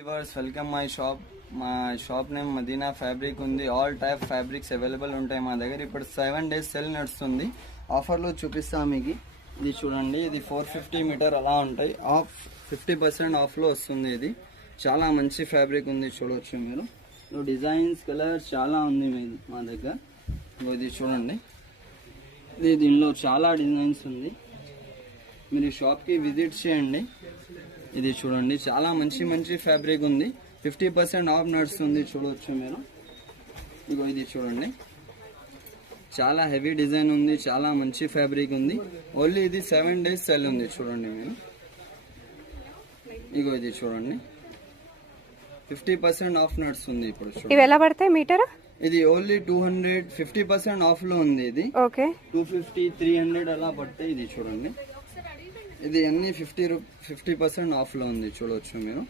Viewers welcome my shop. మా shop name Madina fabric ఉంది. All type fabrics available ఉంటాయి మా దగ్గర. ఇప్పుడు 7 days సెల్ నడుస్తుంది. ఆఫర్లో చూపిస్తాం మీకు. ఇది చూడండి, ఇది 450 మీటర్ అలా ఉంటాయి. 50% ఆఫ్లో వస్తుంది. ఇది చాలా మంచి ఫ్యాబ్రిక్ ఉంది, చూడవచ్చు మీరు. డిజైన్స్ కలర్స్ చాలా ఉంది మా దగ్గర. ఇది చూడండి, దీనిలో చాలా డిజైన్స్ ఉంది. మీరు షాప్కి విజిట్ చేయండి. ఇది చూడండి, చాలా మంచి ఫ్యాబ్రిక్ ఉంది. 50% ఆఫ్ నడుస్తుంది, చూడవచ్చు మీరు. ఇది చూడండి, చాలా హెవీ డిజైన్ ఉంది, చాలా మంచి ఫ్యాబ్రిక్ ఉంది. ఓన్లీ ఇది 7 days సెల్ ఉంది, చూడండి మీరు. ఇది చూడండి, 50% ఆఫ్ నడుస్తుంది. ఇప్పుడు ఇవి ఎలా పడతాయి మీటర్? ఇది ఓన్లీ 200, 50% ఆఫ్ లో ఉంది. ఇది 250, 300 అలా పడతాయి. ఇది చూడండి, ఇది అన్ని 50% ఆఫ్ లో ఉంది, చూడవచ్చు మీరు.